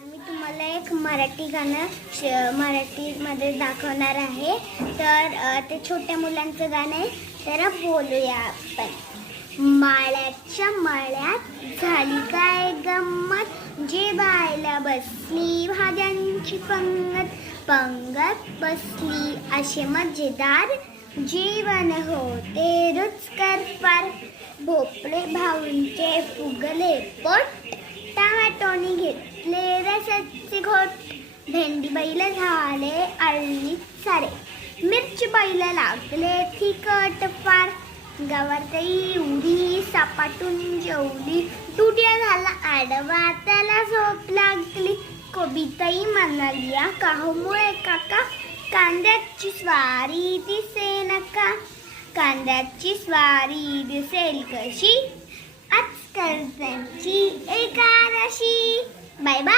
आज मी तुम्हाला एक मराठी गाणं मराठीमध्ये दाखवणार आहे. तर ते छोट्या मुलांचं गाणं आहे. तर बोलूया आपण. माळ्याच्या मळ्यात झाली काय गंमत, जे बायला बसली भाज्यांची पंगत. पंगत बसली असे मजेदार, जेवण होते रुचकर फार. भोपळे भाऊंचे फुगले पोट, टमाटोनी घेतले रसाचे घोट. भेंडी बैल झाले अळणी सारे, मिरची बैल लागले तिखट फार. गवारताई उडी सपाटून जेवली, दुड्या झाला आडवा त्याला झोप लागली. कोबीताई म्हणाली काहूमुळे काका, कांद्याची स्वारी दिसे नका. कांद्याची स्वारी दिसेल कशी, आज कर्जांची एकादशी. Bye bye.